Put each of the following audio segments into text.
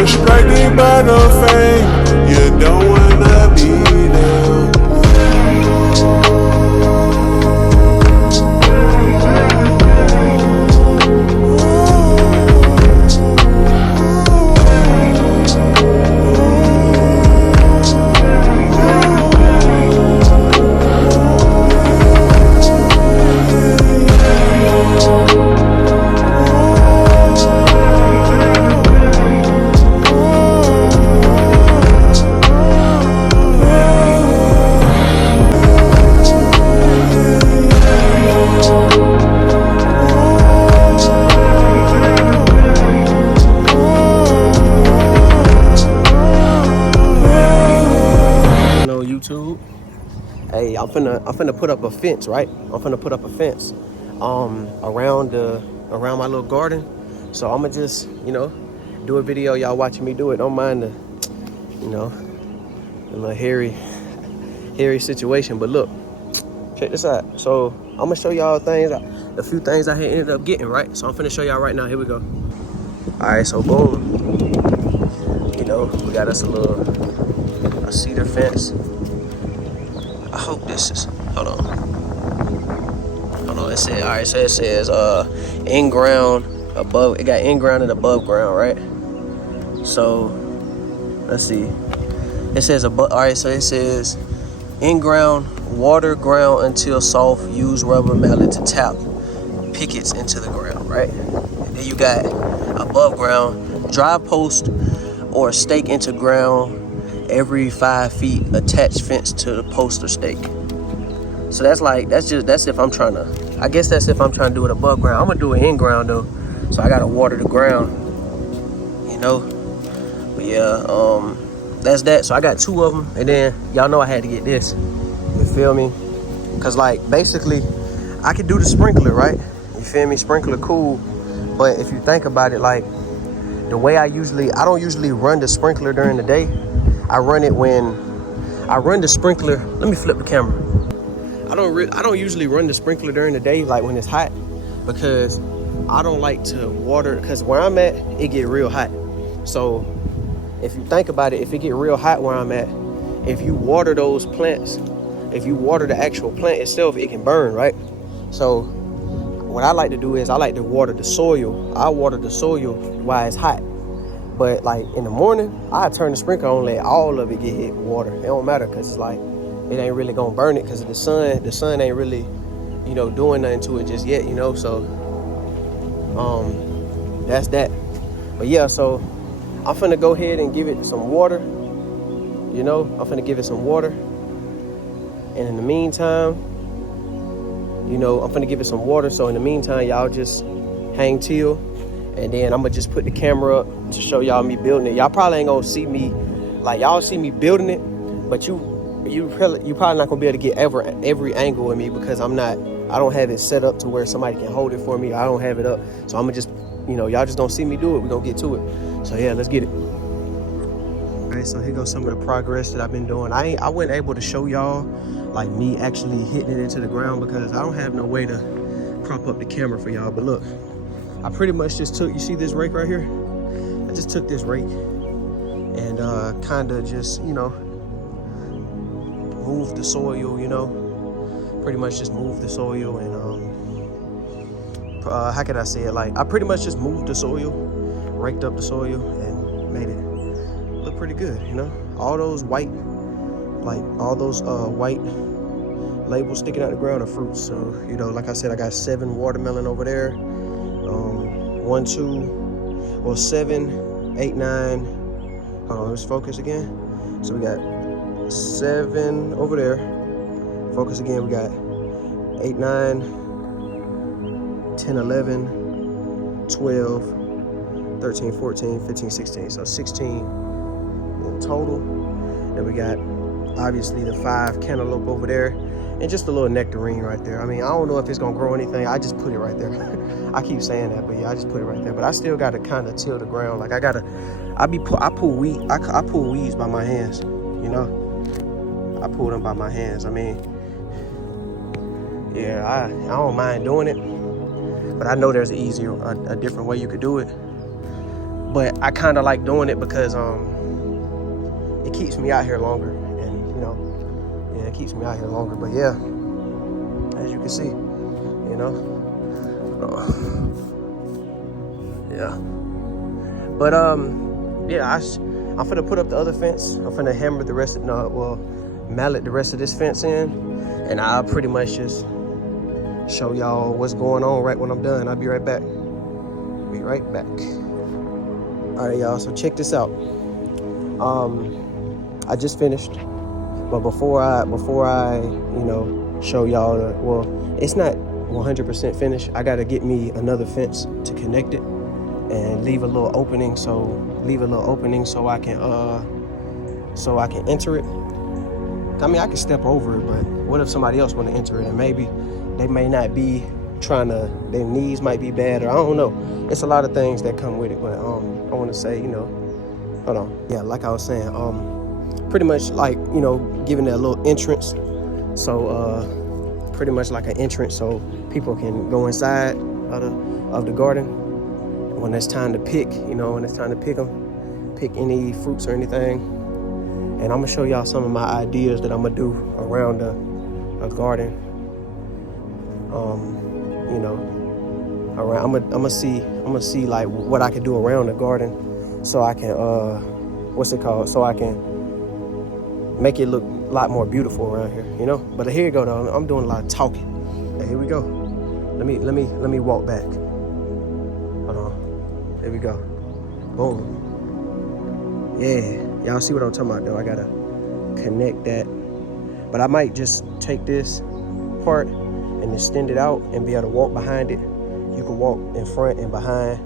distracted by the fame. You don't wanna be there. Hey, I'm finna put up a fence, right? I'm finna put up a fence around my little garden. So I'ma just, do a video, y'all watching me do it. Don't mind the, the little hairy situation. But look, check this out. So I'm gonna show y'all a few things I had ended up getting, right? So I'm finna show y'all right now. Here we go. All right, so boom. We got us a cedar fence. I hope this is, hold on, it says, all right, so it says in ground, above, it got in ground and above ground, right? So let's see, it says above, all right, so it says in ground, water ground until soft, use rubber mallet to tap pickets into the ground, right? And then you got above ground, drive post or stake into ground every 5 feet, attach fence to the post or stake. So that's if I'm trying to, I guess that's if I'm trying to do it above ground. I'm gonna do it in ground though, so I gotta water the ground, but yeah, that's that. So I got 2 of them, and then y'all know I had to get this, you feel me? Because like basically I could do the sprinkler, right? You feel me? Sprinkler cool, but if you think about it, like the way I don't usually run the sprinkler during the day. I run it when I run the sprinkler. Let me flip the camera. I don't usually run the sprinkler during the day, like when it's hot, because I don't like to water, because where I'm at, it get real hot. So if you think about it, if it get real hot where I'm at, if you water those plants, if you water the actual plant itself, it can burn, right? So what I like to do is I like to water the soil. I water the soil while it's hot. But like in the morning, I turn the sprinkler on, let all of it get hit with water. It don't matter, because it's like, it ain't really gonna burn it, because the sun ain't really, doing nothing to it just yet, so that's that. But yeah, so I'm finna go ahead and give it some water. I'm finna give it some water. And in the meantime, I'm finna give it some water. So in the meantime, y'all just hang till. And then I'm gonna just put the camera up to show y'all me building it. Y'all probably ain't gonna see me, like y'all see me building it, but you probably not gonna be able to get every angle of me, because I don't have it set up to where somebody can hold it for me. I don't have it up. So I'm gonna just, y'all just don't see me do it. We're gonna get to it. So yeah, let's get it. All right, so here goes some of the progress that I've been doing. I wasn't able to show y'all like me actually hitting it into the ground, because I don't have no way to prop up the camera for y'all. But look, I pretty much just took, you see this rake right here? I just took this rake and kind of just, move the soil, pretty much just move the soil. And how could I say it? Like I pretty much just moved the soil, raked up the soil, and made it look pretty good, all those white labels sticking out the ground are fruits. So like I said, I got 7 watermelon over there. 1, 2, well, 7, 8, 9. Hold on, let's focus again. So we got 7 over there. Focus again. We got 8, 9, 10, 11, 12, 13, 14, 15, 16. So 16 in total. Then we got obviously the 5 cantaloupe over there. And just a little nectarine right there. I mean, I don't know if it's gonna grow anything. I just put it right there. I keep saying that, but yeah, I just put it right there. But I still gotta kind of till the ground. Like I pull weeds by my hands. I pull them by my hands. I mean, yeah, I don't mind doing it, but I know there's a different way you could do it. But I kind of like doing it because it keeps me out here longer, and you know, yeah, it keeps me out here longer. But yeah, as you can see, you know, yeah. But yeah, I'm finna put up the other fence. I'm finna hammer the rest of mallet the rest of this fence in, and I'll pretty much just show y'all what's going on right when I'm done. I'll be right back. Be right back. All right, y'all. So check this out. I just finished, but before I you know show y'all, well, it's not 100% finished. I gotta get me another fence to connect it and leave a little opening so I can enter it. I mean, I can step over it, but what if somebody else want to enter it, and maybe they may not be their knees might be bad, or I don't know. It's a lot of things that come with it, but I want to say, you know, hold on. Yeah, like I was saying, pretty much like, you know, giving that little entrance. So pretty much like an entrance so people can go inside of the garden when it's time to pick, you know, when it's time to pick any fruits or anything. And I'm gonna show y'all some of my ideas that I'm gonna do around a garden. You know, around I'm gonna see like what I can do around the garden, so I can so I can make it look a lot more beautiful around here, you know. But here you go though. I'm doing a lot of talking. Hey, here we go. Let me walk back. Hold on. There we go. Boom. Yeah, y'all see what I'm talking about though. I gotta connect that, but I might just take this part and extend it out and be able to walk behind it. You can walk in front and behind,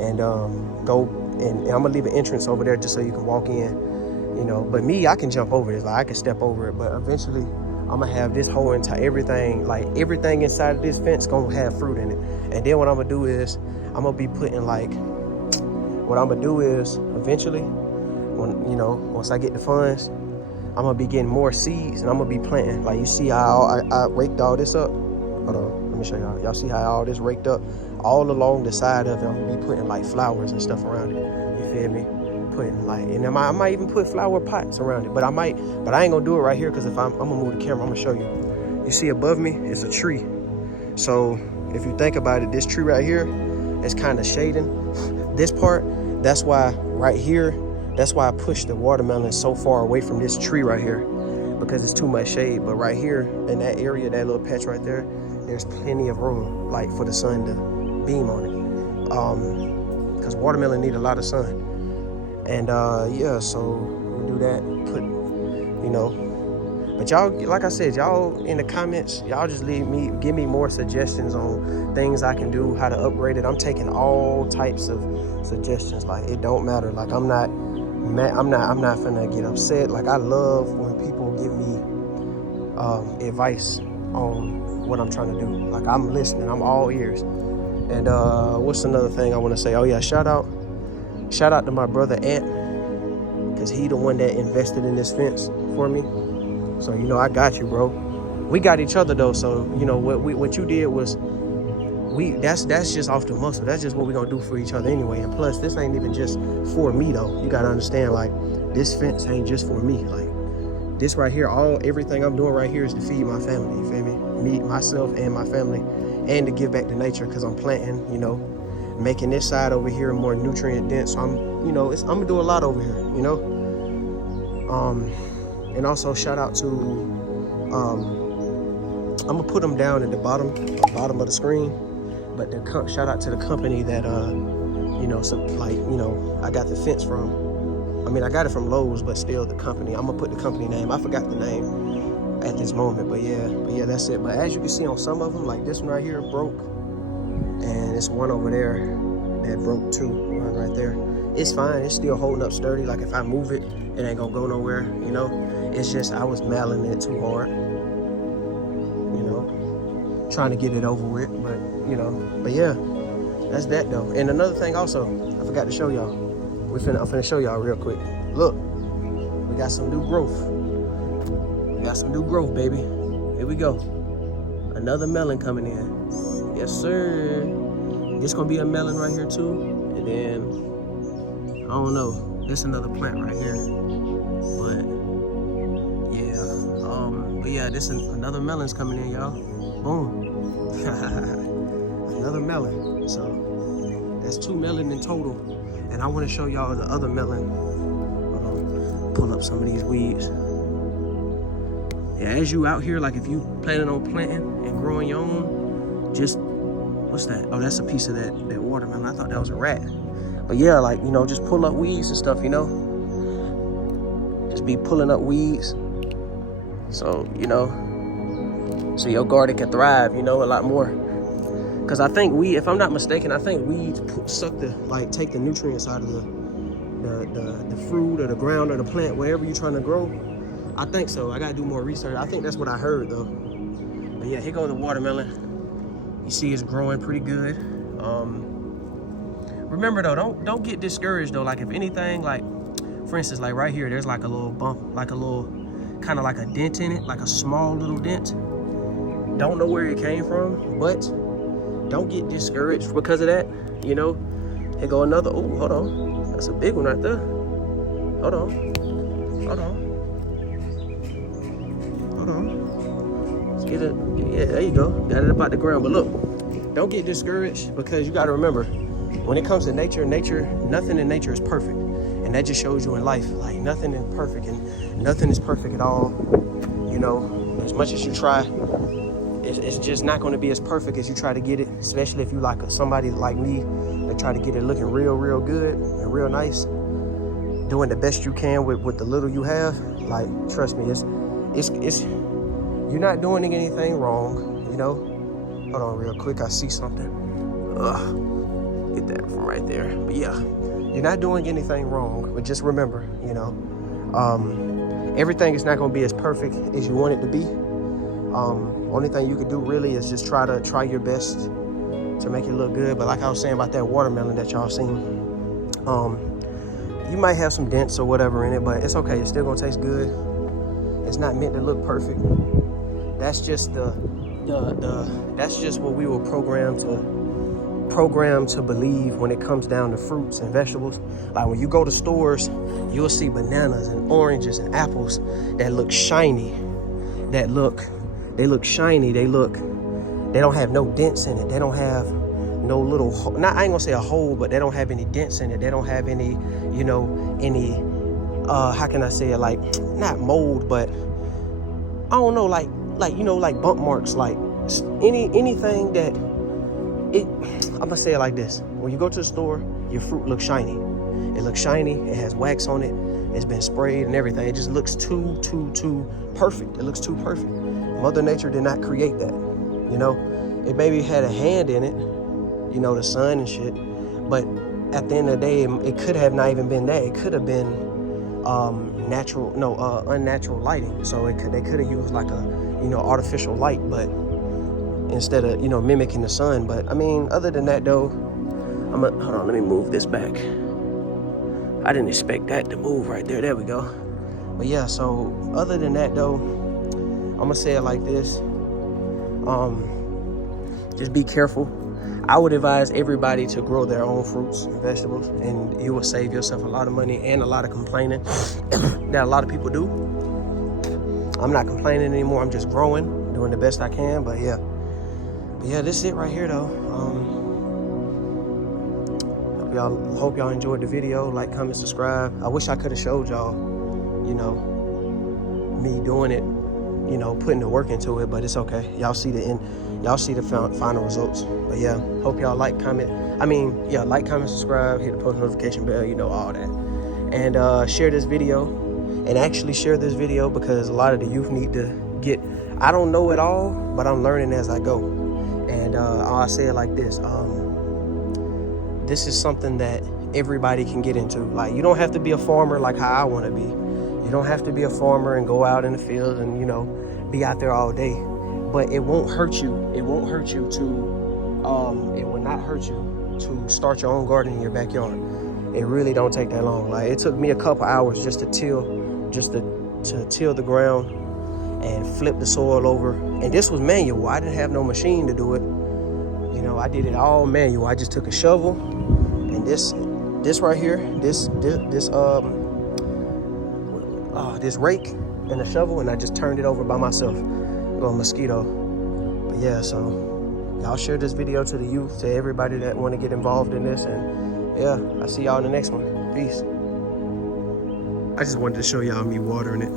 and go, and I'm gonna leave an entrance over there just so you can walk in, you know. But me, I can jump over this, like I can step over it, but eventually I'm gonna have this whole entire everything inside of this fence gonna have fruit in it. And then what I'm gonna do is I'm gonna be putting eventually, when, you know, once I get the funds, I'm gonna be getting more seeds, and I'm gonna be planting. Like, you see how I raked all this up? Hold on, let me show y'all. Y'all see how all this raked up? All along the side of it, I'm gonna be putting like flowers and stuff around it. You feel me? Putting like, and I might even put flower pots around it. But I ain't gonna do it right here, because if I'm gonna move the camera, I'm gonna show you. You see above me, it's a tree. So if you think about it, this tree right here is kind of shading this part. That's why right here, that's why I pushed the watermelon so far away from this tree right here, because it's too much shade. But right here in that area, that little patch right there, there's plenty of room, like, for the sun to beam on it. Because watermelon need a lot of sun. And yeah, so we do that. Put, you know. But y'all, like I said, y'all in the comments, y'all just give me more suggestions on things I can do, how to upgrade it. I'm taking all types of suggestions. Like, it don't matter. Like, I'm not finna get upset. Like, I love when people give me advice on what I'm trying to do. Like, I'm listening. I'm all ears. And what's another thing I want to say? Oh yeah, shout out to my brother Ant, because he the one that invested in this fence for me. So, you know, I got you, bro. We got each other though. So, you know, what you did was, that's just off the muscle. That's just what we're gonna do for each other anyway. And plus, this ain't even just for me though. You gotta understand, like, this fence ain't just for me. Like, this right here, everything I'm doing right here is to feed my family. You feel me? Me, myself, and my family, and to give back to nature, because I'm planting, you know, making this side over here more nutrient dense. So I'm gonna do a lot over here, you know. And also shout out to, I'm gonna put them down at the bottom of the screen. But shout out to the company that, you know, I got the fence from. I mean, I got it from Lowe's, but still the company. I'm gonna put the company name. I forgot the name at this moment, but yeah, that's it. But as you can see on some of them, like this one right here broke, and it's one over there that broke too, one right there. It's fine. It's still holding up sturdy. Like, if I move it, it ain't gonna go nowhere. You know, it's just I was mailing it too hard. You know, trying to get it over with, but you know. But yeah, that's that though. And another thing also, I forgot to show y'all. I'm finna show y'all real quick. Look, we got some new growth. We got some new growth, baby. Here we go. Another melon coming in. Yes, sir. This gonna be a melon right here too. And then don't know. There's another plant right here. But yeah. But yeah, this another melon's coming in, y'all. Boom. Another melon. So that's 2 melon in total. And I want to show y'all the other melon. Hold on. Pull up some of these weeds. Yeah, as you out here, like if you planning on planting and growing your own, just, what's that? Oh, that's a piece of that watermelon. I thought that was a rat. But yeah, like, you know, just pull up weeds and stuff, you know? Just be pulling up weeds. So, you know, so your garden can thrive, you know, a lot more. Because I think if I'm not mistaken, I think weeds take the nutrients out of the fruit or the ground or the plant, wherever you're trying to grow. I think so. I gotta do more research. I think that's what I heard though. But yeah, here goes the watermelon. You see it's growing pretty good. Remember though, don't get discouraged though. Like if anything, like for instance, like right here, there's like a little bump, like a little, kind of like a dent in it, like a small little dent. Don't know where it came from, but don't get discouraged because of that, you know. Here go another, oh, hold on. That's a big one right there. Hold on. Let's get it, yeah, there you go. Got it up out the ground, but look, don't get discouraged because you gotta remember, when it comes to nature, nothing in nature is perfect. And that just shows you in life, like nothing is perfect and nothing is perfect at all. You know, as much as you try, it's just not going to be as perfect as you try to get it, especially if you like somebody like me that try to get it looking real good and real nice, doing the best you can with the little you have. Like, trust me, it's you're not doing anything wrong, you know. Hold on real quick, I see something. Get that from right there. But yeah, you're not doing anything wrong, but just remember, you know, everything is not going to be as perfect as you want it to be. Only thing you can do really is just try your best to make it look good. But like I was saying about that watermelon that y'all seen, you might have some dents or whatever in it, but it's okay. It's still gonna taste good. It's not meant to look perfect. That's just that's just what we were programmed to believe when it comes down to fruits and vegetables. Like when you go to stores, you'll see bananas and oranges and apples that look shiny, they look shiny, they don't have no dents in it. They don't have no little, I ain't gonna say a hole, but they don't have any dents in it. They don't have any, you know, how can I say it, like, not mold, but I don't know, like, you know, like bump marks, like anything that I'm gonna say it like this. When you go to the store, your fruit looks shiny. It looks shiny, it has wax on it, it's been sprayed and everything. It just looks too perfect. It looks too perfect. Mother Nature did not create that, you know. It maybe had a hand in it, you know, the sun and shit, but at the end of the day, it could have not even been that. It could have been unnatural lighting. So they could have used like a, you know, artificial light, but instead of, you know, mimicking the sun. But I mean, other than that though, hold on, let me move this back. I didn't expect that to move right there. There we go. But yeah, so other than that though, I'm gonna say it like this. Just be careful. I would advise everybody to grow their own fruits and vegetables, and you will save yourself a lot of money and a lot of complaining that a lot of people do. I'm not complaining anymore. I'm just growing, doing the best I can. But yeah, this is it right here though. Hope y'all enjoyed the video. Like, comment, subscribe. I wish I could have showed y'all, you know, me doing it, you know, putting the work into it, but it's okay. Y'all see the end. Y'all see the final results. But yeah, hope y'all like, comment, subscribe, hit the post notification bell, you know, all that. And share this video, and actually share this video because a lot of the youth need to get, I don't know it all, but I'm learning as I go. And I'll say it like this, this is something that everybody can get into. Like, you don't have to be a farmer like how I want to be. You don't have to be a farmer and go out in the field and, you know, be out there all day. But it won't hurt you. It won't hurt you to, it will not hurt you to start your own garden in your backyard. It really don't take that long. Like, it took me a couple hours just to till the ground and flip the soil over. And this was manual. I didn't have no machine to do it. You know, I did it all manual. I just took a shovel and this this right here, this rake and a shovel, and I just turned it over by myself. Little mosquito. But yeah, so y'all share this video to the youth, to everybody that want to get involved in this, and yeah, I'll see y'all in the next one. Peace. I just wanted to show y'all me watering it.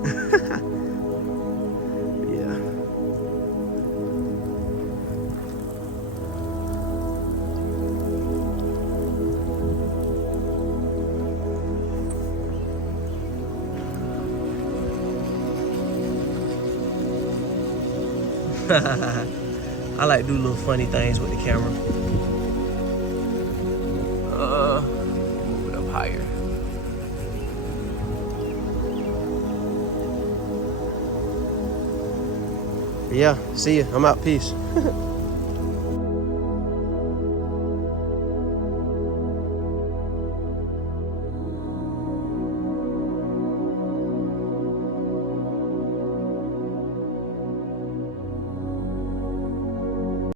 Yeah. I like to do little funny things with the camera. Move it up higher. But yeah, see ya. I'm out. Peace.